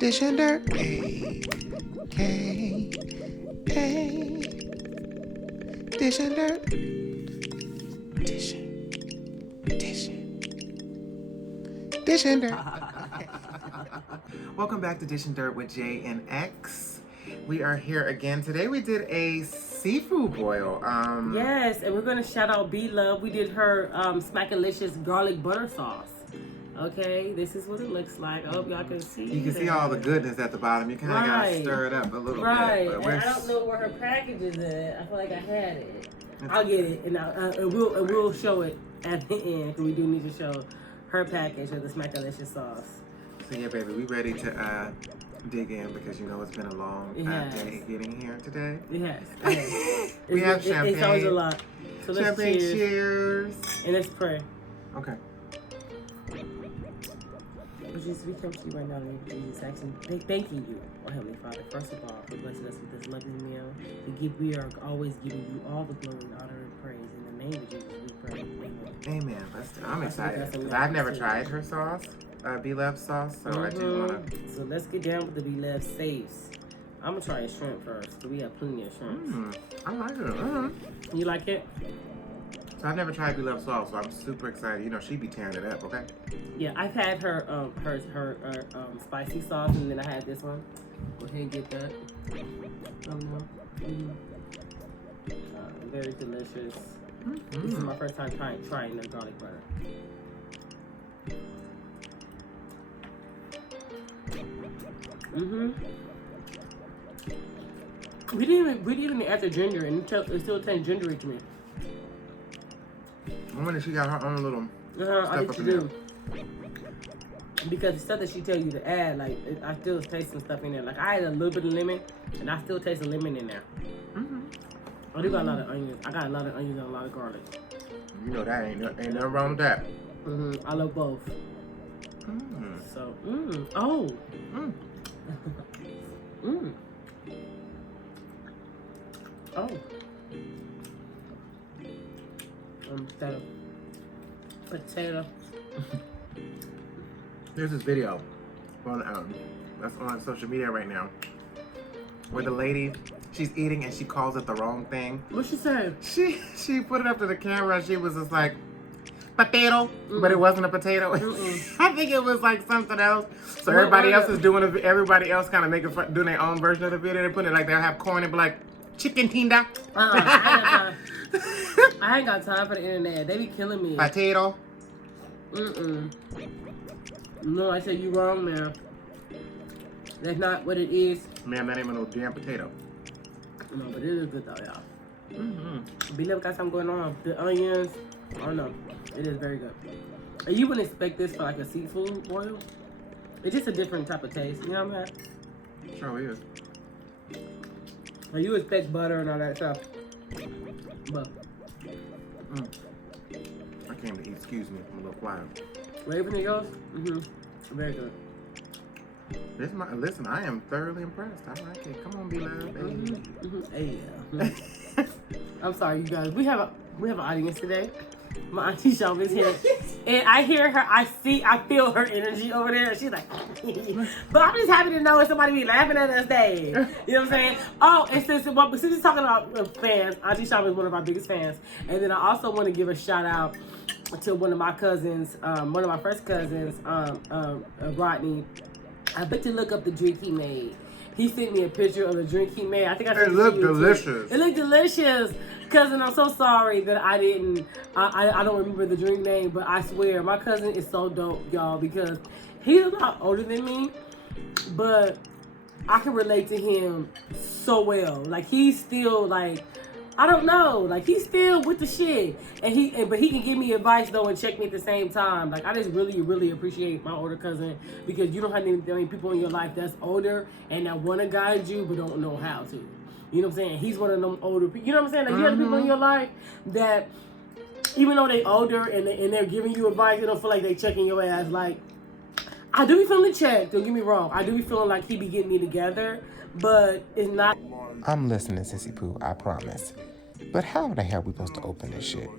Dish and dirt. A K A. Dish and dirt. Dishing. Dish and dirt. Welcome back to Dish and Dirt with J and X. We are here again. Today we did a seafood boil. Yes, and we're going to shout out Blove. We did her Smack-A-Licious Garlic Butter sauce. Okay, this is what it looks like. I hope y'all can see. You can see all the goodness at the bottom. You kind of got to stir it up a little bit. Right, and I don't know where her package is at. I feel like I had it. I'll get it, and we'll show it at the end, because we do need to show her package of the Smack-A-Licious sauce. So yeah, baby, we ready to dig in, because you know it's been a long day getting here today. Yes. We have champagne. It's always a lot. So let's champagne cheers. And let's pray. Okay. Jesus, we come to you right now in the name of Jesus, asking, thanking you, oh Heavenly Father, first of all, for blessing us with this lovely meal. We are always giving you all the glory, honor, and praise. In the name of Jesus, we pray. Amen. I'm excited, because I've never tried her sauce, Blove sauce, so I do want to. So let's get down with the Blove saves. I'm going to try a shrimp first, because we have plenty of shrimps. I like it. You like it? So I've never tried Blove sauce, so I'm super excited. You know, she be tearing it up, okay? Yeah, I've had her spicy sauce, and then I had this one. Go ahead and get that. Very delicious. This is my first time trying the garlic butter. We didn't even add the ginger, and it still tastes gingery to me. I wonder if she got her own little stuff I think up she in do. Because the stuff that she tell you to add, like, I still taste some stuff in there. Like, I had a little bit of lemon, and I still taste the lemon in there. I do got a lot of onions. I got a lot of onions and a lot of garlic. You know that ain't nothing wrong with that. I love both. So, oh. Oh. Potato. There's this video on that's on social media right now, where the lady, she's eating and she calls it the wrong thing. What she said? She put it up to the camera and she was just like, potato, but it wasn't a potato. I think it was like something else. So everybody else is doing it. Everybody else kind of doing their own version of the video. They put it like they'll have corn and be like, chicken tinda. I ain't got time for the internet. They be killing me. Potato. No, I said you wrong, man. That's not what it is. Man, that ain't no damn potato. No, but it is good though, y'all. Blove got something going on. The onions. Oh no, it is very good. And you wouldn't expect this for like a seafood boil. It's just a different type of taste. You know what I'm saying? Sure is. Like, you expect butter and all that stuff. But I came to eat. Excuse me, I'm a little quiet. Raven and yours? Very good. Listen, I am thoroughly impressed. I like it. Come on, Blove. Yeah. I'm sorry, you guys. We have an audience today. My auntie Shelby is here, and I hear her. I feel her energy over there. She's like, but I'm just happy to know somebody be laughing at us day. You know what I'm saying? Oh, and since we're talking about fans, Auntie Shelby is one of our biggest fans, and then I also want to give a shout out to one of my cousins, one of my first cousins, Rodney. I bet you look up the drink he made. He sent me a picture of the drink he made. I think it looked delicious. It looked delicious. Cousin, I'm so sorry that I don't remember the drink name, but I swear, my cousin is so dope, y'all, because he's a lot older than me, but I can relate to him so well. Like, he's still, like, I don't know, like, he's still with the shit, but he can give me advice, though, and check me at the same time. Like, I just really, really appreciate my older cousin, because you don't have any people in your life that's older and that want to guide you, but don't know how to. You know what I'm saying? He's one of them older people. You know what I'm saying? Like, you have people in your life that, even though they older and they're giving you advice, they don't feel like they checking your ass. Like, I do be feeling checked, don't get me wrong. I do be feeling like he be getting me together, but it's not. I'm listening, Sissy Pooh, I promise. But how the hell we supposed to open this shit?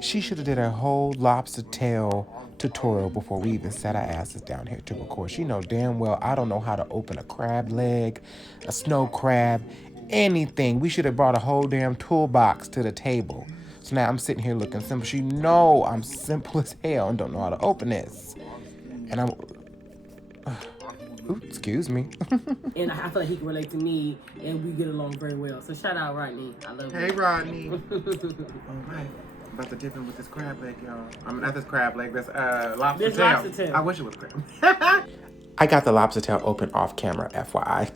She should have did a whole lobster tail tutorial before we even sat our asses down here to record. She know damn well I don't know how to open a crab leg, a snow crab, anything. We should have brought a whole damn toolbox to the table. So now I'm sitting here looking simple. She know I'm simple as hell and don't know how to open this. And I'm... Ooh, excuse me. And I feel like he can relate to me, and we get along very well. So shout out Rodney. I love you. Hey, Rodney. All right. I'm about to dip in with this crab leg, y'all. I mean, not this crab leg, this lobster tail. Lobster tail. I wish it was crab. I got the lobster tail open off camera, FYI.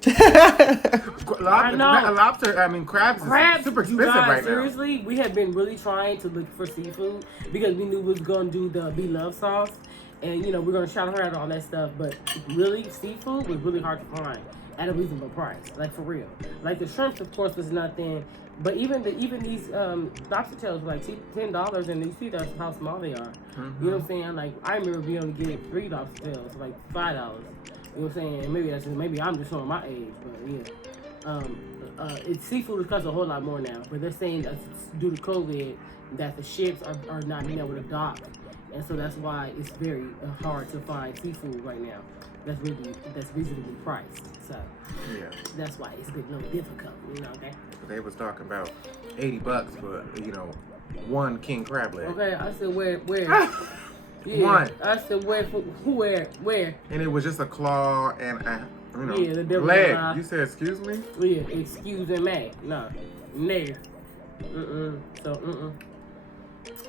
Crabs is super expensive right now. Seriously, we have been really trying to look for seafood because we knew we was going to do the Blove sauce. And, you know, we're going to shout her out on that stuff. But really, seafood was really hard to find at a reasonable price. Like, for real. Like, the shrimps, of course, was nothing. But even these lobster tails were like $10, and you see that's how small they are. Mm-hmm. You know what I'm saying? Like, I remember being able to get 3 lobster tails for like $5. You know what I'm saying? Maybe I'm just showing my age, but yeah. It's seafood is cost a whole lot more now. But they're saying that due to COVID that the ships are not being able to dock. And so that's why it's very hard to find seafood right now. That's reasonably priced. So yeah, that's why it's been a little difficult, you know. Okay. They was talking about $80 for one king crab leg. Okay, I said where? Yeah, one. I said where? And it was just a claw and the leg. You said excuse me? Yeah, excuse me. No. So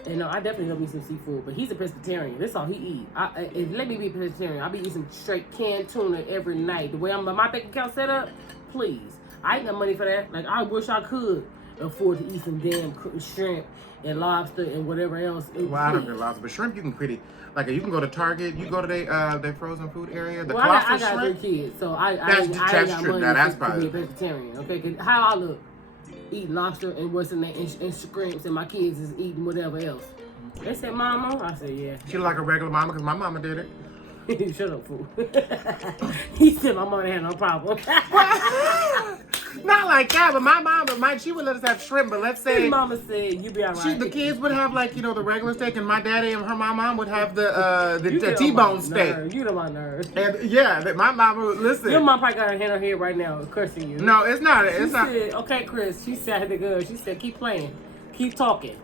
And no, I definitely love me some seafood, but he's a pescatarian. That's all he eat. If let me be a pescatarian, I'll be eating some straight canned tuna every night. The way my bank account set up, please. I ain't got money for that. Like, I wish I could afford to eat some damn shrimp and lobster and whatever else. Well, I don't get lobster, but shrimp you can you can go to Target, you go to their frozen food area. I got 3 kids, so I ain't got true. money Now, that's to be a pescatarian. Okay, 'cause how I look. Eat lobster and what's in there and shrimps, and my kids is eating whatever else. They said, "Mama," I said, "Yeah." She like a regular mama because my mama did it. Shut up, fool. He said my mama had no problem. Not like that, but my mom, she would let us have shrimp. But let's say his mama said you be alright. The kids would have the regular steak, and my daddy and my mom would have the T-bone steak. You know my nerves. And yeah, my mama would listen. Your mom probably got her hand on her head right now, cursing you. No, it's not. She said, "Okay, Chris." She said the good. She said, "Keep playing, keep talking."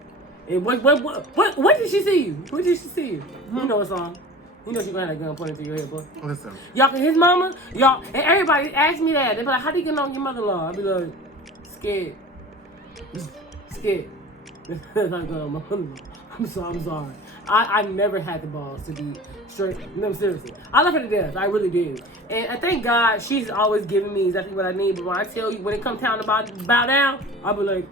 And what did she see you? What did she see you? You know what's wrong. You know she gonna have that gun pointed to your head, boy. Listen. Y'all, his mama, y'all, and everybody ask me that. They be like, "How do you get on your mother-in-law?" I be like, scared. I'm sorry. I never had the balls to be straight. No, seriously. I love her to death. I really do. And I thank God she's always giving me exactly what I need. But when I tell you, when it comes time to bow down, I'll be like,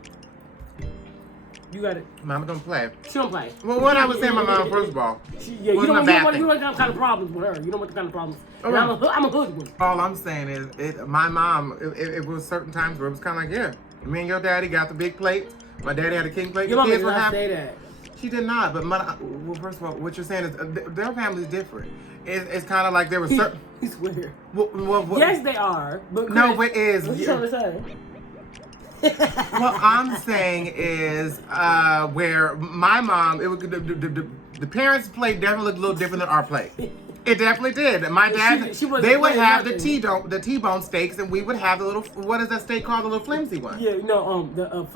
you got it. Mama don't play. She don't play. Well, what I was saying, my mom, first of all, you don't want the kind of problems with her. You don't want the kind of problems. Okay. I'm a hood one. All I'm saying is, my mom, it was certain times where it was kind of like, yeah, me and your daddy got the big plates. My daddy had a king plate. Your mama did not say that. She did not. But well, first of all, what you're saying is their family's different. It's kind of like there was certain. He's weird. Well, yes, they are. But Chris, no, it is. What you trying to say? What I'm saying is where my mom, the parents' plate definitely looked a little different than our plate. It definitely did. My dad, they would have the T-bone steaks, and we would have the little, what is that steak called, the little flimsy one? Yeah, the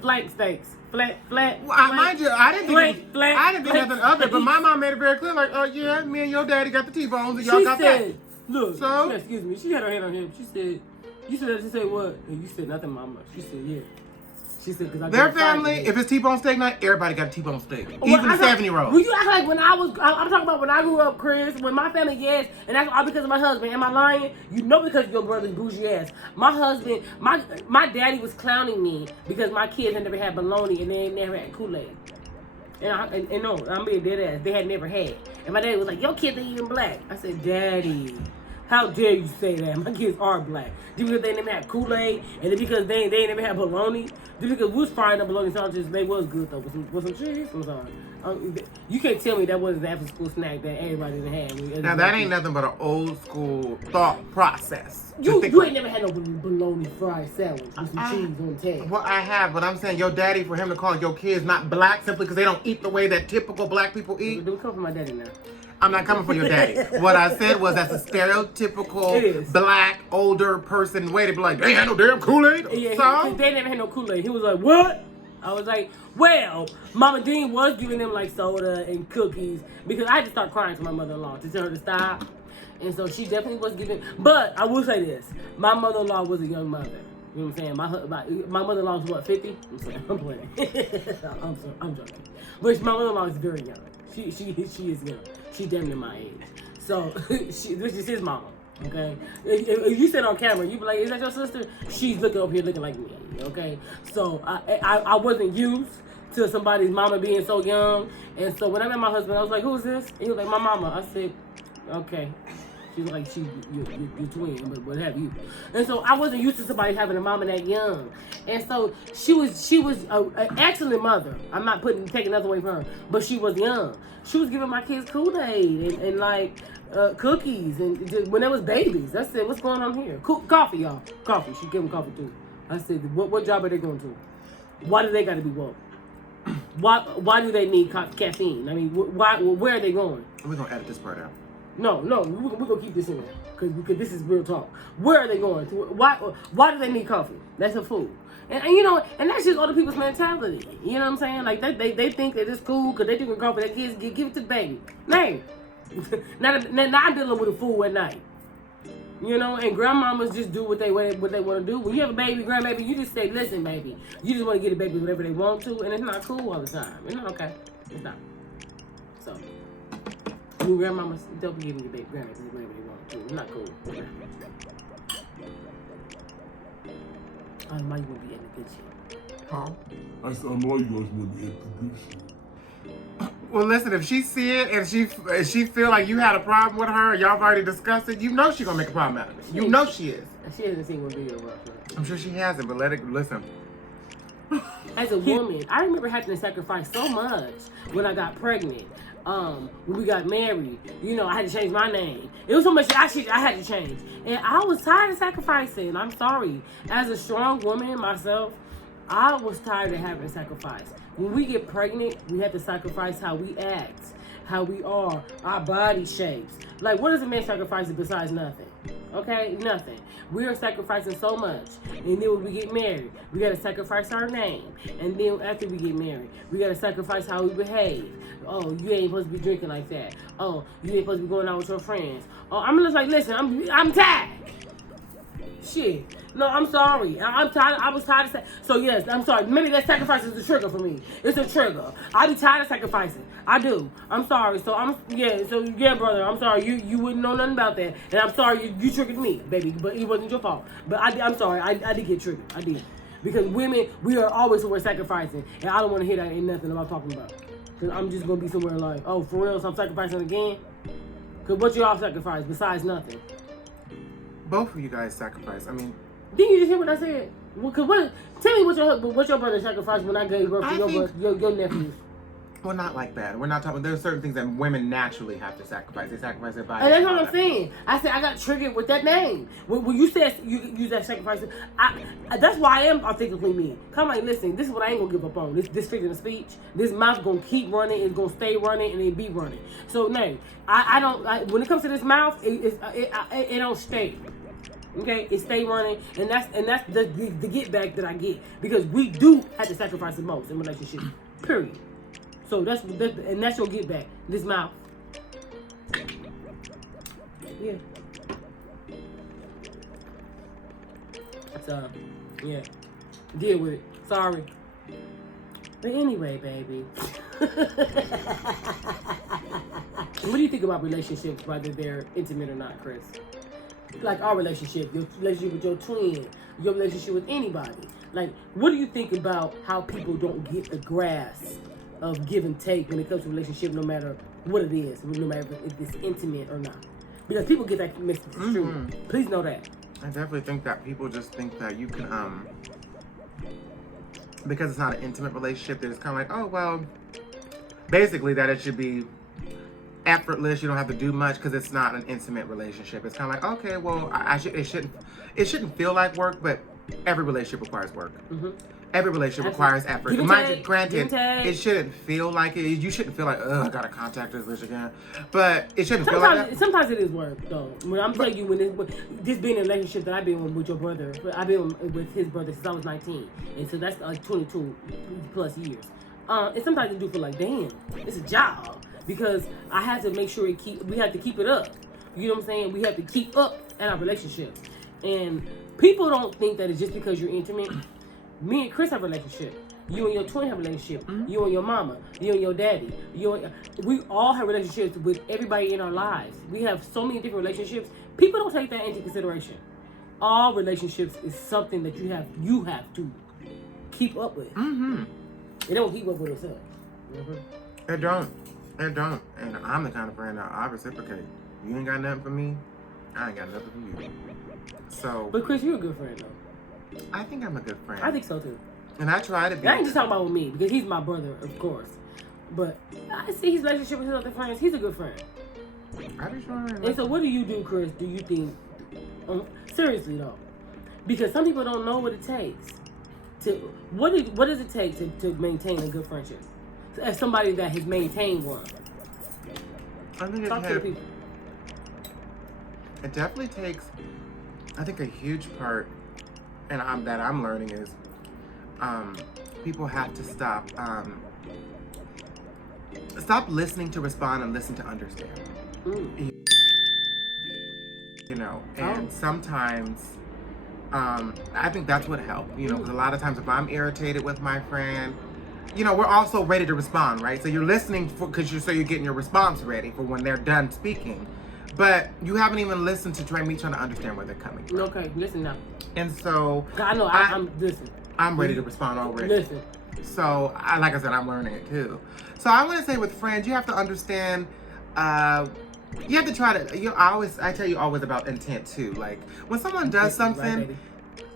flank steaks. Flat. Well, mind you, I didn't think nothing of it, but my mom made it very clear, like, oh yeah, me and your daddy got the T-bones, and y'all got that. Look, so, excuse me, she had her hand on him. She said, you said what? And you said nothing, mama. She said, yeah. She said, because their family, if it's T-bone steak night, everybody got a T-bone steak. Even the 7-year-old. Well, you act like when I'm talking about when I grew up, Chris, when my family, yes, and that's all because of my husband. Am I lying? You know, because your brother's bougie ass. My husband, my daddy was clowning me because my kids had never had bologna and they ain't never had Kool-Aid. And no, I'm being dead ass. They had never had. And my daddy was like, your kids ain't even black. I said, Daddy, How dare you say that? My kids are black. Just because they never had Kool-Aid, and then because they never had bologna, just because we was frying up bologna sandwiches, they was good though, with some cheese. I'm sorry. You can't tell me that wasn't the after-school snack that everybody didn't have. Now that ain't nothing but an old school thought process. You ain't never had no bologna fried sandwich with some cheese on the table. Well, I have, but I'm saying your daddy, for him to call your kids not black simply because they don't eat the way that typical black people eat. Don't come from my daddy now. I'm not coming for your daddy. What I said was that's a stereotypical black older person way to be like, they ain't had no damn Kool-Aid. Yeah, they never had no Kool-Aid. He was like, what? I was like, well, Mama Dean was giving them like soda and cookies because I had to start crying to my mother-in-law to tell her to stop. And so she definitely was giving, but I will say this, my mother-in-law was a young mother. You know what I'm saying? My mother-in-law was what, 50? I'm saying, I'm playing. I'm joking. But my mother-in-law is very young. She is young. She's damn near my age. So, this is his mama, okay? If you sit on camera, you be like, is that your sister? She's looking up here looking like me, okay? So, I wasn't used to somebody's mama being so young. And so, when I met my husband, I was like, who's this? And he was like, my mama. I said, okay. She was like, you're twin, but what have you? And so I wasn't used to somebody having a mama that young. And so she was an excellent mother. I'm not taking nothing away from her, but she was young. She was giving my kids Kool-Aid and like cookies and just, when they was babies. I said, what's going on here? Coffee, y'all. Coffee. She gave them coffee too. I said, what job are they going to? Why do they got to be woke? Why do they need caffeine? I mean, where are they going? We're going to edit this part out. No, we're going to keep this in there because this is real talk. Where are they going? Why do they need coffee? That's a food. And you know, and that's just other people's mentality. You know what I'm saying? Like, they think that it's cool because they drinking coffee. Their kids give it to the baby. No. now I'm dealing with a fool at night. You know, and grandmamas just do what they want to do. When you have a baby, grandbaby, you just say, listen, baby, you just want to get a baby whatever they want to, and it's not cool all the time. It's not okay. It's not. So, you grandmamas, don't be giving your baby grandbaby whatever they want to. It's not cool. I might want to be in the good shit. Huh? I said, I know you guys want to be in the good shit. Well, listen, if she see it and she feel like you had a problem with her, y'all have already discussed it, you know she's going to make a problem out of it. You know she is. She hasn't seen one video about it. I'm sure she hasn't, but listen. As a woman, I remember having to sacrifice so much when I got pregnant. When we got married, you know, I had to change my name. It was so much I had to change. And I was tired of sacrificing. I'm sorry. As a strong woman myself, I was tired of having to sacrifice. When we get pregnant, we have to sacrifice how we act, how we are, our body shapes. Like, what does a man sacrifice besides nothing? Okay? Nothing. We are sacrificing so much. And then when we get married, we got to sacrifice our name. And then after we get married, we got to sacrifice how we behave. Oh, you ain't supposed to be drinking like that. Oh, you ain't supposed to be going out with your friends. Oh, I'm just like, listen, I'm tired. Shit. No, I'm sorry. I'm tired. I was tired of so yes, I'm sorry. Maybe that sacrifice is a trigger for me. It's a trigger. I be tired of sacrificing. I do. I'm sorry. So brother. I'm sorry. You wouldn't know nothing about that. And I'm sorry you triggered me, baby. But it wasn't your fault. But I'm sorry. I did get triggered. I did. Because women, we are always somewhere sacrificing. And I don't want to hear that ain't nothing I'm talking about. Because I'm just going to be somewhere like, oh, for real, so I'm sacrificing again? Because what you all sacrifice besides nothing? Both of you guys sacrifice. I mean, didn't you just hear what I said? Well, tell me what your brother sacrificed when I gave birth to your nephews. Well, not like that. We're not talking. There's certain things that women naturally have to sacrifice. They sacrifice their body. And that's what I'm saying. I said I got triggered with that name. When you said you use that sacrifice, that's why I am authentically me. Come on, listen. This is what I ain't gonna give up on. This figure of speech. This mouth gonna keep running. It's gonna stay running and it be running. So no, I don't. When it comes to this mouth, it don't stay. Okay, it stay running, and that's the get back that I get because we do have to sacrifice the most in relationships. Period. So that's your get back. This mouth. Yeah. So, yeah. Deal with it. Sorry. But anyway, baby. What do you think about relationships, whether they're intimate or not, Chris? Like our relationship, your relationship with your twin, your relationship with anybody. Like, what do you think about how people don't get the grasp of give and take when it comes to relationship, no matter what it is, no matter if it's intimate or not? Because people get that mixed Mm-hmm. true. Please know that. I definitely think that people just think that you can, because it's not an intimate relationship, that it's kind of like, oh, well, basically that it should be effortless. You don't have to do much because it's not an intimate relationship. It's kind of like, okay, well, it shouldn't feel like work, but every relationship requires work. Mm-hmm. Every relationship requires effort. Give and Mind you, take, granted, give and take. it shouldn't feel like it. You shouldn't feel like, I gotta contact this bitch again. But it shouldn't feel like that. Sometimes it is work, though. When I'm telling you, when this being a relationship that I've been with your brother, I've been with his brother since I was 19, and so that's like 22 plus years. And sometimes you do feel like, damn, it's a job because I have to make sure we have to keep it up. You know what I'm saying? We have to keep up in our relationship, and people don't think that it's just because you're intimate. Me and Chris have a relationship. You and your twin have a relationship. Mm-hmm. You and your mama. You and your daddy. We all have relationships with everybody in our lives. We have so many different relationships. People don't take that into consideration. All relationships is something that you have to keep up with. Mm-hmm. They don't keep up with themselves. It don't. And I'm the kind of friend that I reciprocate. You ain't got nothing for me, I ain't got nothing for you. So. But Chris, you're a good friend, though. I think I'm a good friend. I think so too. And I try to be. I ain't just talking about with me because he's my brother, of course. But I see his relationship with his other friends. He's a good friend. I be trying. And so, what do you do, Chris? Do you think seriously though? Because some people don't know what it takes to. What does it take to maintain a good friendship? As somebody that has maintained one. I think Talk to the people. It definitely takes. I think a huge part. And I'm learning is people have to stop listening to respond and listen to understand. You know, and sometimes I think that's what helped. You know, because a lot of times if I'm irritated with my friend, you know, we're also ready to respond, right? So you're listening because you're getting your response ready for when they're done speaking. But you haven't even listened to me trying to understand where they're coming from. Okay, listen now. And so I know I'm listen. I'm ready to respond already. Listen. So like I said, I'm learning it too. So I want to say with friends, you have to understand. You have to try to. I tell you always about intent too. Like when someone does something,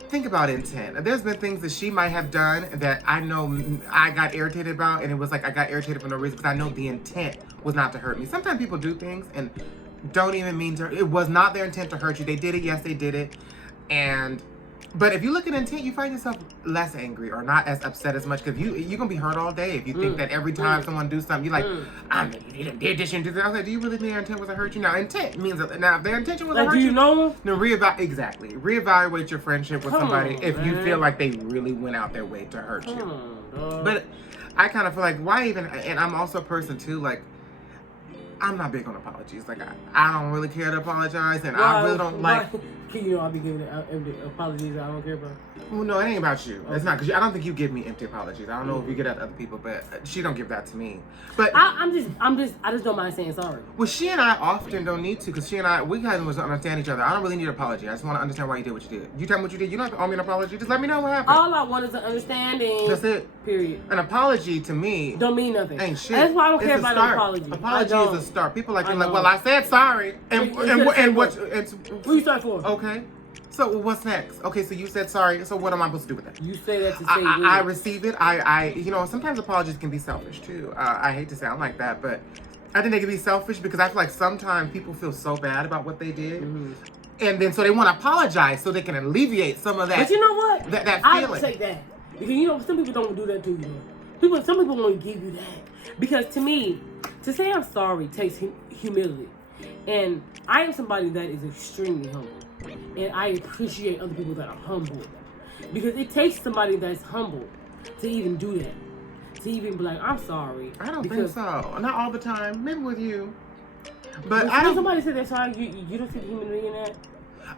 think about intent. There's been things that she might have done that I know I got irritated about, and it was like I got irritated for no reason because I know the intent was not to hurt me. Sometimes people do things and don't even mean to. It was not their intent to hurt you. They did it. Yes, they did it. But if you look at intent, you find yourself less angry or not as upset as much because you're gonna be hurt all day if you think that every time someone do something, you're like, you did this and do that. I was like, do you really think their intent was to hurt you? Now, intent means that now if their intention was to hurt you, know? Then reevaluate your friendship with somebody if you feel like they really went out their way to hurt you. But I kind of feel like why even? And I'm also a person too, like. I'm not big on apologies. Like, I don't really care to apologize, and I really don't like... You know, I'll be giving apologies I don't care about. Well, no, it ain't about you. Okay. It's not, because I don't think you give me empty apologies. I don't know if you get that to other people, but she don't give that to me. But I just don't mind saying sorry. Well, she and I often don't need to, because we kind of understand each other. I don't really need an apology. I just want to understand why you did what you did. You tell me what you did. You don't have to owe me an apology. Just let me know what happened. All I want is an understanding. That's it. Period. An apology to me don't mean nothing. Ain't shit. That's why I don't care about an apology. Apology is a start. People like, well, I said sorry, and what you sorry for? Okay. So what's next? Okay, so you said sorry. So what am I supposed to do with that? You say that to say I receive it. Sometimes apologies can be selfish too. I hate to sound like that, but I think they can be selfish because I feel like sometimes people feel so bad about what they did, and then so they want to apologize so they can alleviate some of that. But you know what? That feeling. I don't take that because some people don't do that to you. Some people won't give you that because to me, to say I'm sorry takes humility, and I am somebody that is extremely humble. And I appreciate other people that are humble. Because it takes somebody that's humble to even do that. To even be like, I'm sorry. I don't think so. Not all the time. Maybe with you. But somebody said they're sorry, you don't see the humility in that?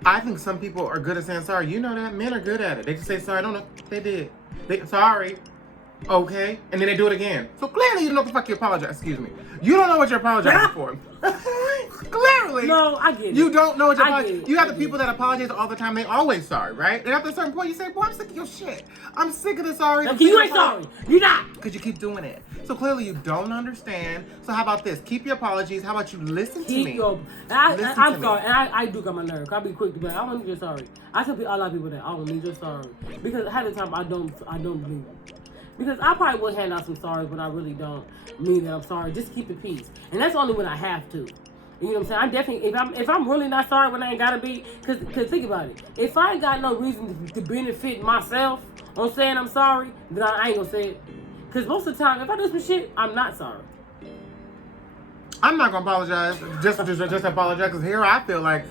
I think some people are good at saying sorry. You know that. Men are good at it. They just say sorry. I don't know. They did. Sorry. Okay. And then they do it again. So clearly you don't know what the fuck you apologize. Excuse me. You don't know what you're apologizing for. Clearly. No, I get it. You don't know what you're apologizing. You have the people that apologize all the time. They always sorry, right? And after a certain point, you say, boy, I'm sick of your shit. I'm sick of the sorry. You ain't sorry. You're not. Because you keep doing it. So clearly you don't understand. So how about this? Keep your apologies. How about you listen to me? I'm sorry, and I do got my nerve. I'll be quick to be like, I don't need your sorry. I tell a lot of people that I don't need your sorry because half the time I don't believe it. Because I probably would hand out some sorries, but I really don't mean that I'm sorry. Just keep the peace, and that's only when I have to. You know what I'm saying? I definitely, if I'm really not sorry when I ain't gotta be, cause think about it. If I ain't got no reason to benefit myself on saying I'm sorry, then I ain't gonna say it. Cause most of the time, if I do some shit, I'm not sorry. I'm not gonna apologize. Just apologize. Cause here I feel like,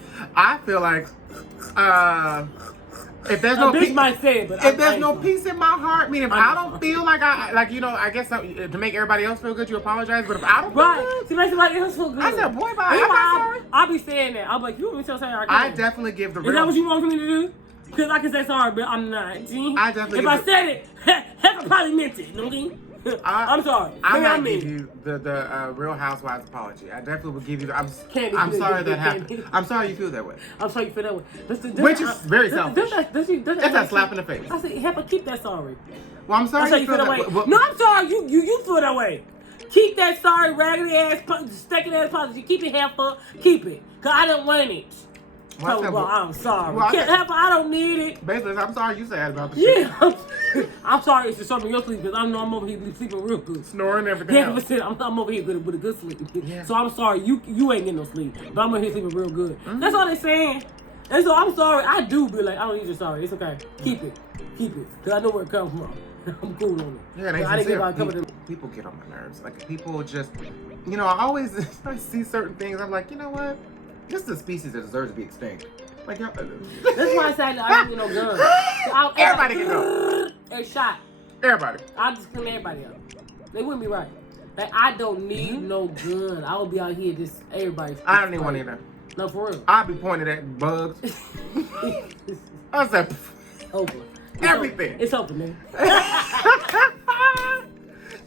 if there's no bitch peace, might say it, but if there's no peace in my heart, meaning if I don't feel like I guess to make everybody else feel good, you apologize. But if I don't feel good, to make somebody else feel good. I said, boy, bye. I'm not sorry. I'll be saying that. I'll be like, you want me to say sorry? I definitely give the real. Is that what you want me to do? Because I can say sorry, but I'm not. See? I definitely. If I said it, heck, I probably meant it. You know what I mean? I'm sorry. I might give you the Real Housewives apology. I definitely would give you the. I'm sorry that happened. I'm sorry you feel that way. I'm sorry you feel that way. Which is very selfish. That's a slap in the face. I said, Heifer, keep that sorry. Well, I'm sorry you feel that way. No, I'm sorry. You feel that way. Keep that sorry, raggedy ass, stinking ass apology. Keep it, Heifer. Keep it. Because I didn't want it. I'm sorry. Heifer, I don't need it. Basically, I'm sorry you sad about the shit. Yeah. I'm sorry it's disturbing your sleep because I know I'm over here sleeping real good. Snoring and everything else. I'm over here with a good sleep. Yeah. So I'm sorry, you ain't getting no sleep. But I'm over here sleeping real good. Mm-hmm. That's all they're saying. And so I'm sorry. I do be like, I don't need your sorry. It's okay. Keep it. Because I know where it comes from. I'm cool on it. Yeah, they I didn't give out a couple of them. People get on my nerves. Like, people just, I always I see certain things. I'm like, you know what? This is a species that deserves to be extinct. Like, that's why I said I don't get no guns. Everybody can go. A shot. Everybody. I'll just clean everybody up. They wouldn't be right. Like, I don't need no gun. I will be out here just everybody. I don't need one either. No, for real. I'll be pointed at bugs. I said, open. Everything. It's open, man.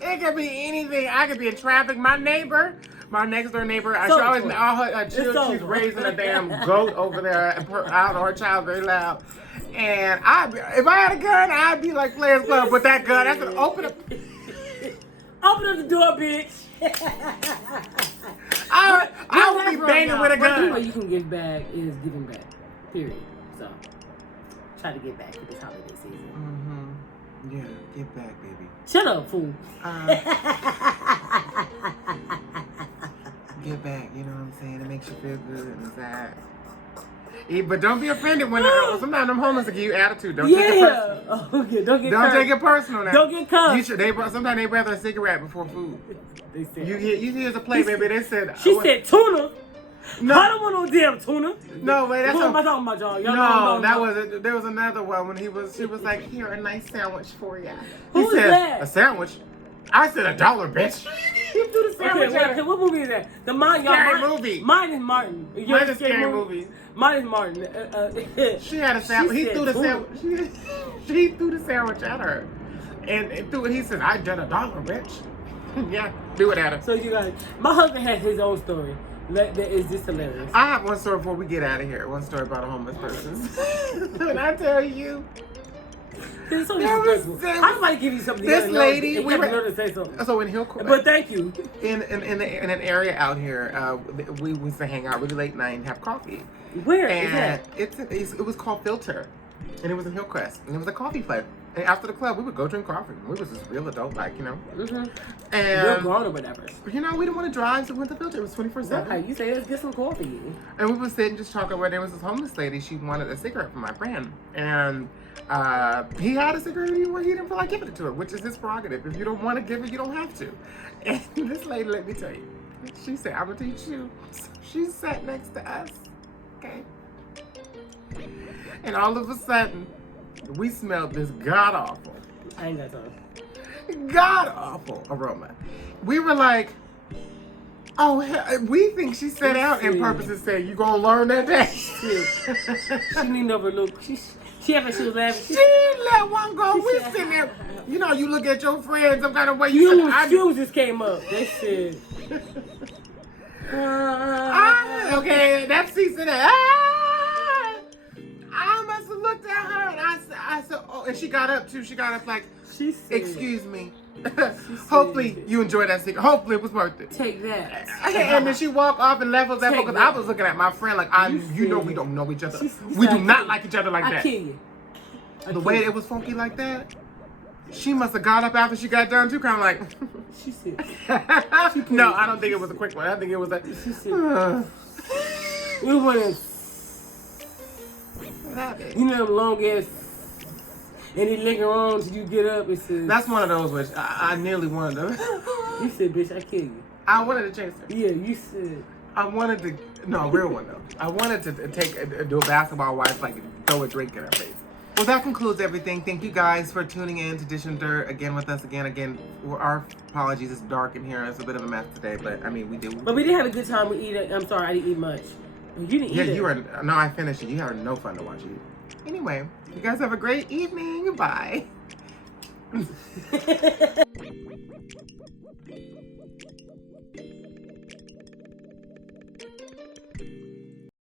It could be anything. I could be in traffic. My next door neighbor, she's raising a damn goat over there out of her child very loud. And if I had a gun, I'd be like Players Club with that gun. I said, open up. Open up the door, bitch. I would be banging with a gun. One way you can give back is giving back. Period. So, try to get back for this holiday season. Mm-hmm. Yeah, give back, baby. Shut up, fool. Get back, you know what I'm saying? It makes you feel good inside. But don't be offended when sometimes them homeless give you attitude. Don't take it personal. Okay, don't take it personal now. Don't get cussed. Sometimes they rather a cigarette before food. They said, you hear the play, baby. They said she said tuna. No, I don't want no damn tuna. No, wait, that's what am I talking about, y'all? No, that was it. There was another one when she was like, "Here, a nice sandwich for you." Who said that? A sandwich. I said $1, bitch. He threw the sandwich at her. Okay, what movie is that? The movie. Mine is Martin. Mine is scary movie. Mine is Martin. She had a sandwich. He threw the sandwich. She threw the sandwich at her, and threw it. He said, "I did $1, bitch." Yeah, do it at her. So you guys, my husband has his own story. That is just hilarious. I have one story before we get out of here. One story about a homeless person. When I tell you. It's so disrespectful. I might give you something. This lady, we were to say something. So in Hillcrest, but thank you. In an area out here, we used to hang out really late night and have coffee. Where is that? It was called Filter, and it was in Hillcrest, and it was a coffee place. And after the club, we would go drink coffee. We was just real adult, Mm-hmm. And we're grown or whatever. We didn't want to drive, so we went to Filter. It was 24/7. Right, you say let's get some coffee. And we were sitting just talking where there was this homeless lady. She wanted a cigarette from my friend, and he had a cigarette and he didn't feel like giving it to her, which is his prerogative. If you don't want to give it, you don't have to. And this lady, let me tell you, she said, "I'm gonna teach you." So she sat next to us, okay? And all of a sudden, we smelled this god-awful, I ain't got time. god-awful aroma. We were like, oh, we think she set out and purposely said, "You gonna learn that day." She leaned over, look. She was laughing. She didn't let one go. We sitting there. You look at your friends some kind of way. Fumes just came up. They said. Okay, that's she said that. I must have looked at her and I said, oh, and she got up too. She got up like, she said, "Excuse me, Hopefully you enjoyed that secret. Hopefully it was worth it. Take that. And then she walked off and left us that Take because that. I was looking at my friend like, you know we don't know each other. We said, do not like each other like I that. kill you. The way it was funky like that, she must have got up after she got done too, kind of like. She said. No, I don't think it was a quick one. I think it was a. She said. It was one of them, you know, them long ass, and it linger on till you get up. It says. That's one of those which I nearly wanted to. You said, bitch, I kill you. I wanted to chase her. Yeah, you said. I wanted to. No, real one though. I wanted to do a basketball wife, like throw a drink in her face. Well, that concludes everything. Thank you guys for tuning in to Dish and Dirt again with us again. Our apologies. It's dark in here. It's a bit of a mess today, but I mean, we do. But we did have a good time. We eat it. I'm sorry, I didn't eat much. You didn't eat it. Yeah, you were. No, I finished it. You had no fun to watch it. Anyway, you guys have a great evening. Bye.